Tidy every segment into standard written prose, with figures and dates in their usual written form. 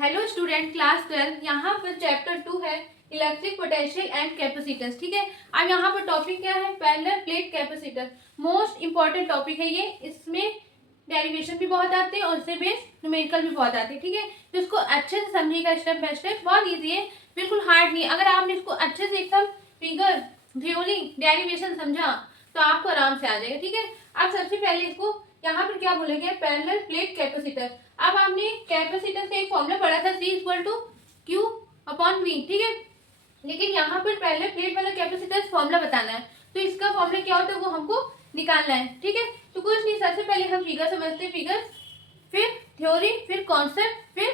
Hello student, class 12। यहाँ पर chapter 2 है इलेक्ट्रिक पोटेंशियल एंड कैपेसिटेंस। ठीक है, अब यहाँ पर टॉपिक क्या है? Parallel plate capacitor. Most important topic है ये। इसमें डेरिवेशन भी बहुत आते हैं और इससे बेस न्यूमेरिकल भी बहुत आते हैं। ठीक है, तो इसको अच्छे से समझिएगा, स्टेप बाय स्टेप। बहुत ईजी है, बिल्कुल हार्ड नहीं है। अगर आपने इसको अच्छे से एकदम फिगर, थ्योरी, डेरिवेशन समझा तो आपको आराम से आ जाएगा। ठीक है, अब सबसे पहले इसको यहाँ पर क्या बोलेंगे? Parallel plate capacitor. अब आपने कैपेसिटर का एक फॉर्मूला पढ़ा था, C equal to Q upon V. ठीक है, लेकिन यहाँ पर पहले प्लेट वाला कैपेसिटर फॉर्मूला बताना है, तो इसका फॉर्मूला क्या होता है वो हमको निकालना है। ठीक है, तो कुछ नहीं, सबसे पहले हम फिगर समझते हैं, फिगर, फिर थ्योरी, फिर कॉन्सेप्ट, फिर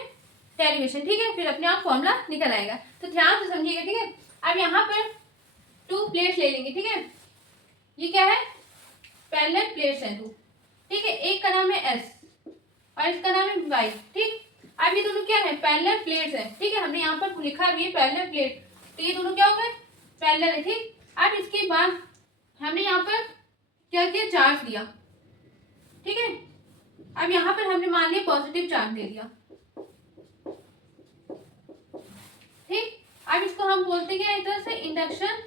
डेरिवेशन। ठीक है, फिर अपने आप फॉर्मूला निकल आएगा। तो ध्यान से समझिएगा। ठीक है, अब यहाँ पर 2 प्लेट्स ले लेंगे। ठीक है, ये क्या है? पैरेलल प्लेट्स हैं 2। ठीक है, एक का नाम है S और इसका नाम है Y। ठीक, अब ये दोनों क्या है? पैरेलल प्लेट्स हैं। ठीक है, हमने यहाँ पर लिखा है ये पैरेलल प्लेट, तो ये दोनों क्या हो गए? पैरेलल है। ठीक, अब इसके बाद हमने यहाँ पर क्या किया? चार्ज दिया। ठीक है, अब यहाँ पर हमने मान लिया पॉजिटिव चार्ज दे दिया। ठीक, अब इसको हम बोलते हैं एक तरह से इंडक्शन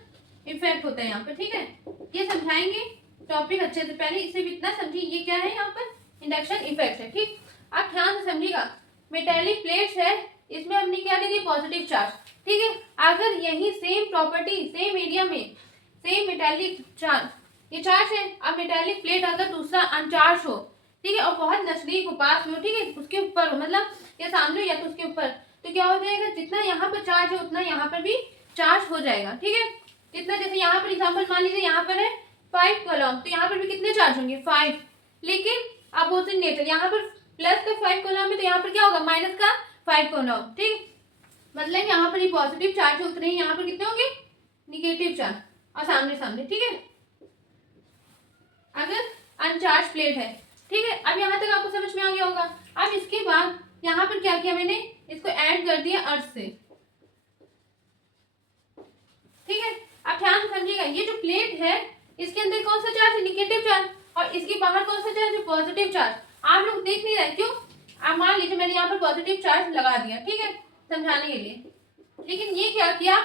इफेक्ट होता है यहाँ पर। ठीक है, ये समझाएंगे टॉपिक अच्छे से। पहले इसे भी इतना समझिए, ये क्या है? यहाँ पर इंडक्शन इफेक्ट है। ठीक, आप ध्यान से समझिएगा। मेटेलिक प्लेट्स है, इसमें हमने क्या दे दिया? Positive charge. ठीक है, अगर यही सेम प्रॉपर्टी सेम एरिया में सेम मेटेलिक चार्ज, ये चार्ज है, अब मेटेलिक प्लेट अगर दूसरा अनचार्ज हो, ठीक है, और बहुत नजदीक हो, पास में हो, ठीक है, उसके ऊपर हो, मतलब या सामने हो या तो उसके ऊपर, तो क्या हो जाएगा? जितना यहाँ पर चार्ज है उतना यहाँ पर भी चार्ज हो जाएगा। ठीक है, जितना, जैसे यहाँ पर एग्जाम्पल मान लीजिए यहाँ पर है 5 कूलम, तो यहाँ पर भी कितने चार्ज होंगे? 5। लेकिन अपोजिट नेचर, यहाँ पर प्लस का 5 कूलम है तो यहाँ पर क्या होगा? माइनस का 5 कूलम। ठीक, मतलब यहाँ पर ये पॉजिटिव चार्ज उतने ही यहाँ पर कितने होंगे? निगेटिव चार्ज, और सामने सामने। ठीक है, अगर अनचार्ज प्लेट है। ठीक है, अब यहाँ तक आपको समझ में आ गया होगा। अब इसके बाद यहाँ पर क्या किया मैंने? इसको ऐड कर दिया अर्थ से। ठीक है, अब ध्यान से समझिएगा, ये जो प्लेट है इसके अंदर कौन सा चार्ज है? निगेटिव चार्ज, और इसके बाहर कौन सा चार्ज है? Positive charge. आप लोग देख नहीं रहे, क्यों? आप मान लीजिए मैंने यहाँ पर पॉजिटिव चार्ज लगा दिया, ठीक है, समझाने के लिए, लेकिन ये क्या किया?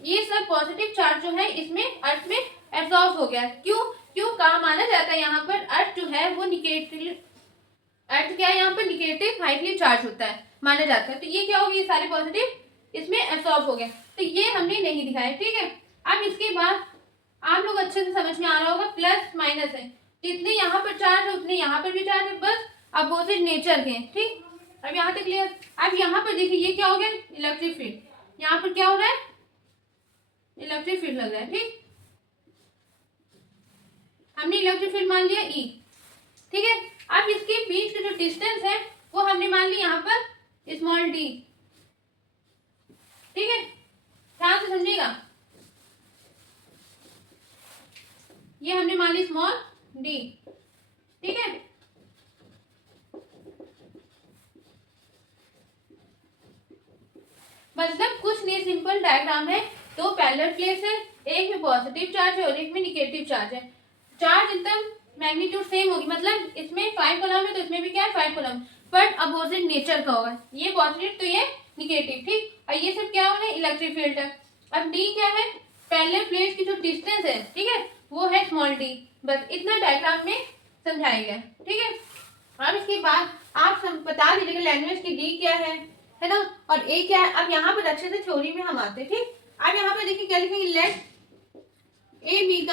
ये सब पॉजिटिव चार्ज जो है इसमें अर्थ में एब्जॉर्ब हो गया। क्यों? क्यों कहा माना जाता है यहाँ पर अर्थ जो है वो निगेटिव, अर्थ क्या है यहाँ पर? निगेटिव हाईली चार्ज होता है माना जाता है। तो ये क्या हो गया? ये सारे पॉजिटिव इसमें एब्जॉर्ब हो गए, तो ये हमने नहीं दिखाया। ठीक है, अब इसके बाद आप लोग अच्छे से समझ में आ रहा होगा, प्लस माइनस है, जितने यहाँ पर चार्ज है उतने यहाँ पर भी चार्ज है, बस अपोजिट नेचर के। ठीक, अब यहाँ तक क्लियर। अब यहाँ पर देखिए ये क्या हो गया? Electric field. यहाँ पर क्या हो रहा है? इलेक्ट्रिक फील्ड लग रहा है। ठीक, हमने इलेक्ट्रिक फील्ड मान लिया E। ठीक है, अब इसके बीच का जो डिस्टेंस है वो हमने मान लिया यहाँ पर स्मॉल d। ठीक है, ध्यान से समझिएगा, ये हमने मान ली स्मॉल d। ठीक है, मतलब कुछ नहीं, सिंपल डायग्राम है। दो पैरेलल प्लेट्स है, एक में पॉजिटिव चार्ज है और एक में निगेटिव चार्ज है। चार्ज एकदम मैग्नीट्यूड सेम होगी, मतलब इसमें 5 कूलम है तो इसमें भी क्या है? 5 कूलम, बट अपोजिट नेचर का होगा। ये पॉजिटिव तो ये निगेटिव। ठीक, और ये सब क्या होगा? इलेक्ट्रिक फील्ड है। अब डी क्या है? पैरेलल प्लेट्स की जो डिस्टेंस है, ठीक है, वो है स्मॉल डी। बस इतना डायग्राम में समझाया गया। ठीक है, अब इसके बाद आप बता दीजिएगा लैंग्वेज की डी क्या है ना, और ए क्या है। अब यहाँ पर अच्छे से थ्योरी में हम आते हैं। ठीक, अब यहाँ पर देखिए क्या लिखेंगे? लेट ए बी द,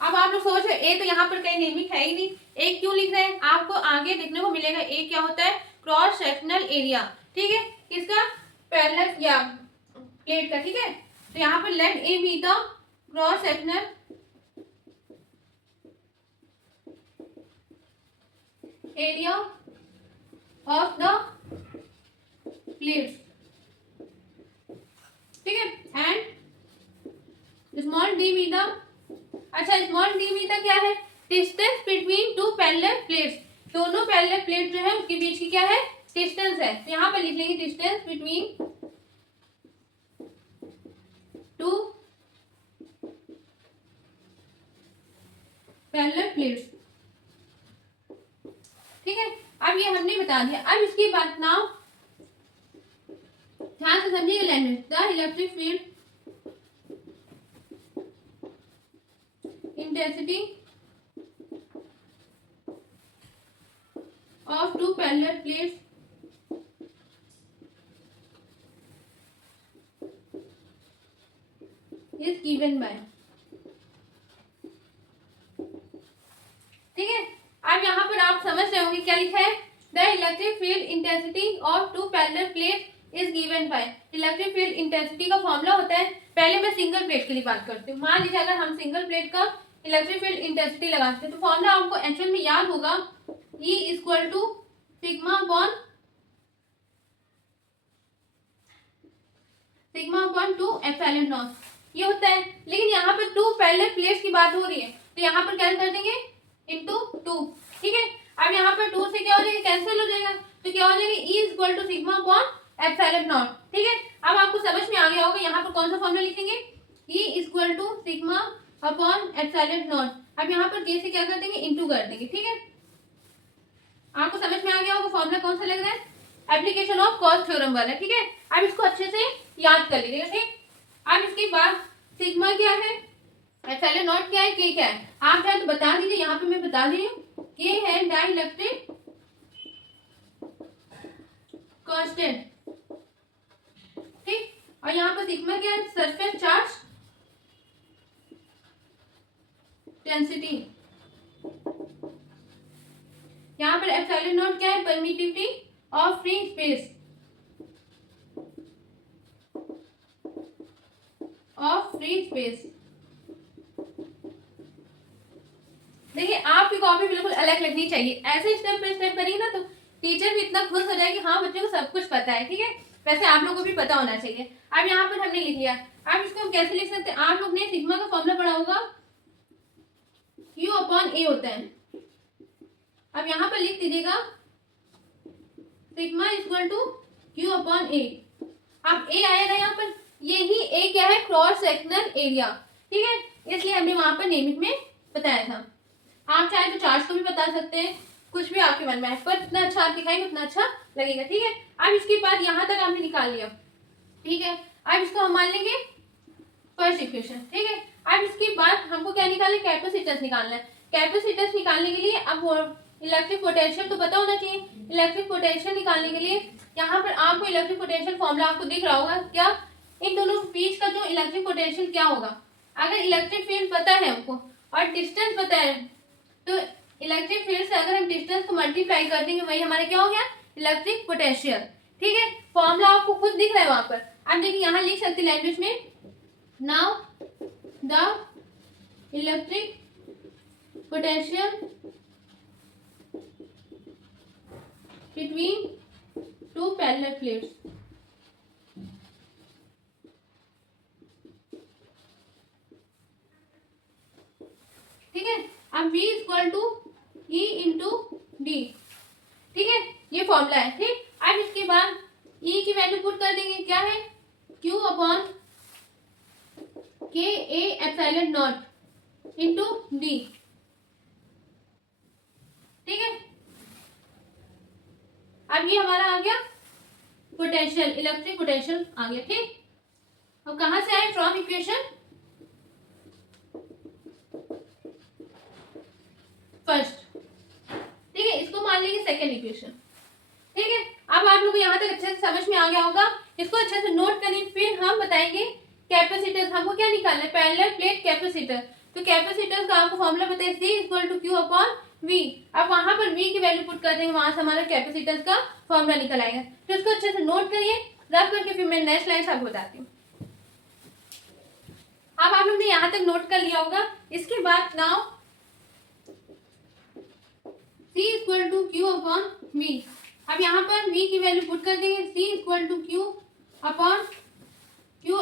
अब आप लोग सोच रहे ए तो यहाँ पर कहीं नेमिंग है ही नहीं, ए क्यों लिख रहे हैं? आपको आगे देखने को मिलेगा ए क्या होता है? Cross sectional area. ठीक है, किसका? पैरेलल या प्लेट का। ठीक है, तो यहाँ पर let A be the cross sectional area of the plates. ठीक है, and small d be the, अच्छा स्मॉल डी मीटर क्या है? Distance between two parallel plates. दोनों पैरेलल प्लेट जो है उसके बीच की क्या है? डिस्टेंस है। तो यहाँ पर लिख लेंगे distance between two parallel plates. ठीक है, अब ये हमने बता दिया। अब इसकी बात नाउ ध्यान से समझिए language. The electric field intensity of two parallel plates is given by. ठीक है, अब यहाँ पर आप समझ रहे होंगे क्या लिखा है, the electric field intensity of two parallel plate is given by. Electric field intensity का फॉर्मूला होता है, पहले मैं सिंगल प्लेट के लिए बात करती हूँ। मान लीजिए अगर हम सिंगल प्लेट का इलेक्ट्रिक फील्ड इंटेंसिटी लगाते हैं तो फॉर्मूला आपको एक्चुअल में याद होगा, E equal to sigma upon 2 epsilon naught ये होता है। लेकिन यहाँ पर टू पैरेलल प्लेट्स की बात हो रही है तो यहाँ पर क्या कर देंगे, इंटू 2। ठीक है, अब यहाँ पर 2 से क्या हो जाएगा, कैंसिल हो जाएगा, तो क्या हो जाएगा, E equal to sigma upon epsilon naught. ठीक है, अब आपको समझ में आ गया होगा यहाँ पर कौन सा फॉर्मूला लिखेंगे, E equal to sigma upon epsilon naught. अब यहाँ पर J से क्या कर देंगे, इंटू कर देंगे। ठीक है, आपको समझ में आ गया होगा फॉर्मूला कौन सा लग रहा है, एप्लीकेशन ऑफ कॉस थ्योरम वाला। ठीक है, अब इसको अच्छे से याद कर लीजिएगा। ठीक, अब इसके बाद सिग्मा क्या है, एप्सिलॉन नॉट क्या है, के क्या है, आप चाहे तो बता दीजिए, यहाँ पे मैं बता दे रही हूँ, के है डाइलेक्ट्रिक कांस्टेंट। ठीक, और यहाँ पर सिग्मा क्या है, सरफेस चार्ज डेंसिटी। यहाँ पर एप्सिलॉन नॉट क्या है, परमिटिविटी ऑफ फ्री स्पेस देखिए आपकी कॉपी बिल्कुल अलग लगनी चाहिए, ऐसे स्टेप बाय स्टेप करेंगे ना तो टीचर भी इतना खुश हो जाएगी, हाँ बच्चों को सब कुछ पता है। ठीक है, वैसे आप लोगों को भी पता होना चाहिए। अब यहाँ पर हमने लिख लिया, अब इसको हम कैसे लिख सकते हैं, आप लोग ने सिग्मा का फॉर्मूला पढ़ा होगा, Q अपॉन A होता है। अब यहाँ पर लिख दीजिएगा sigma equal to Q upon A। अब A आएगा यहाँ पर, यही A क्या है, क्रॉस सेक्शनल एरिया। ठीक है, इसलिए हमने वहां पर नियमित में बताया था। आप चाहे तो चार्ज को भी बता सकते हैं, कुछ भी आपके मन में है, पर जितना अच्छा आप दिखाएंगे उतना अच्छा लगेगा। ठीक है, अब इसके बाद यहाँ तक आपने निकाल लिया। ठीक है, अब इसको हम मान लेंगे फर्स्ट इक्वेशन। ठीक है, अब इसके बाद हमको क्या निकालना है, कैपेसिटेंस निकालना है। कैपेसिटेंस निकालने के लिए अब इलेक्ट्रिक पोटेंशियल तो पता होना चाहिए। इलेक्ट्रिक पोटेंशियल निकालने के लिए यहाँ पर आपको इलेक्ट्रिक पोटेंशियल फॉर्मूला आपको दिख रहा होगा, क्या, इन दोनों बीच का जो इलेक्ट्रिक पोटेंशियल क्या होगा, अगर इलेक्ट्रिक फील्ड पता है हमको और डिस्टेंस पता है तो इलेक्ट्रिक फील्ड से अगर हम डिस्टेंस को मल्टीप्लाई कर देंगे वही हमारा क्या हो गया, इलेक्ट्रिक पोटेंशियल। ठीक है, फॉर्मूला आपको खुद दिख रहा है वहां पर। अब देखिए यहाँ लिख सकते लैंग्वेज में, now the electric potential between two parallel plates. ठीक है, अब V equal to E into D. ठीक है, ये फॉर्मूला है। ठीक, अब इसके बाद E की वैल्यू पुट कर देंगे, क्या है, Q upon K A epsilon naught into D. ठीक है, अब ये हमारा आ गया पोटेंशियल, इलेक्ट्रिक पोटेंशियल आ गया। ठीक, अब कहां से आए, फ्रॉम इक्वेशन फर्स्ट। ठीक है, इसको मान लेंगे सेकेंड इक्वेशन। ठीक है, अब आप लोग को यहाँ तक अच्छे से समझ में आ गया होगा, इसको अच्छे से नोट करें, फिर हम बताएंगे कैपेसिटर। हमको क्या निकालना है, पैरेलल प्लेट कैपेसिटर। तो कैपेसिटर का आपको फॉर्मूला बताइए, C equal to Q upon V। अब वहां पर V की वैल्यू पुट कर देंगे, वहां से हमारा कैपेसिटर का फॉर्मूला निकल आएगा। तो इसको अच्छे से नोट करिए, रफ करके फिर मैं नेक्स्ट लाइन आपको बताती हूँ। अब आप लोग ने यहाँ तक नोट कर लिया होगा। इसके बाद now C equal to Q upon V। अब यहाँ पर V की वैल्यू पुट कर देंगे, C equal to Q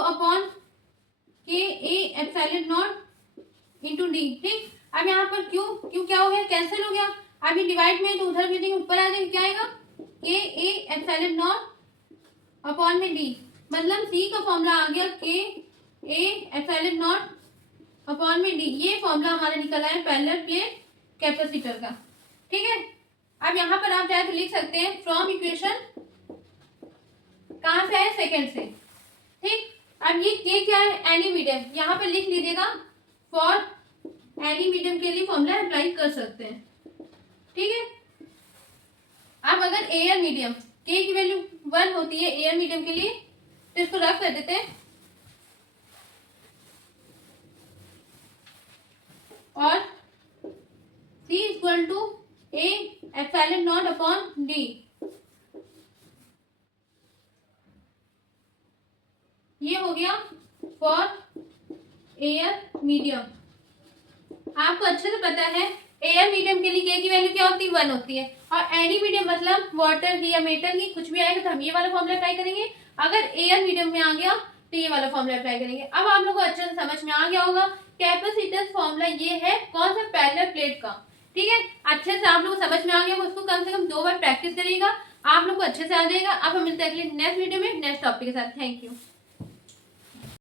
upon K A epsilon naught into D. ठीक, अब यहाँ पर Q क्या हो गया, कैंसिल हो गया। अब ये डिवाइड में तो उधर भी देंगे, ऊपर आ जाएगा, क्या आएगा, के ए एप्सिलॉन नॉट अपॉन में डी। मतलब C का फॉर्मूला आ गया के ए एप्सिलॉन नॉट अपॉन में डी। ये फॉर्मूला हमारा निकला है पैरेलल प्लेट कैपेसिटर का। ठीक है, अब यहाँ पर आप चाहे तो लिख सकते हैं फ्रॉम इक्वेशन कहाँ से है, सेकेंड से। ठीक, अब ये क्या है, एनी मीडियम, यहाँ पे लिख लीजिएगा फॉर एनी मीडियम के लिए फॉर्मूला अप्लाई कर सकते हैं। ठीक है, अब अगर एयर मीडियम के की वैल्यू 1 होती है एयर मीडियम के लिए, तो इसको रफ कर देते हैं और C equal to A epsilon naught upon D, ये हो गया फॉर एयर मीडियम। आपको अच्छे से पता है एयर मीडियम के लिए के की वैल्यू क्या होती है, 1 होती है, और एनी मीडियम मतलब वाटर की या मेटल की कुछ भी आएगा तो हम ये वाला फॉर्मूला अप्लाई करेंगे। अगर एयर मीडियम में आ गया तो ये वाला फॉर्मूला अप्लाई करेंगे। अब आप लोगों को अच्छे से समझ में आ गया होगा कैपेसिटेंस फॉर्मूला ये है कौन सा, पैरेलल प्लेट का। ठीक है, अच्छे से आप लोग को समझ में आ गया, उसको कम से कम 2 बार प्रैक्टिस करिएगा, आप लोग को अच्छे से आ जाएगा। अब हम मिलते हैं अगले नेक्स्ट वीडियो में नेक्स्ट टॉपिक के साथ। Thank you.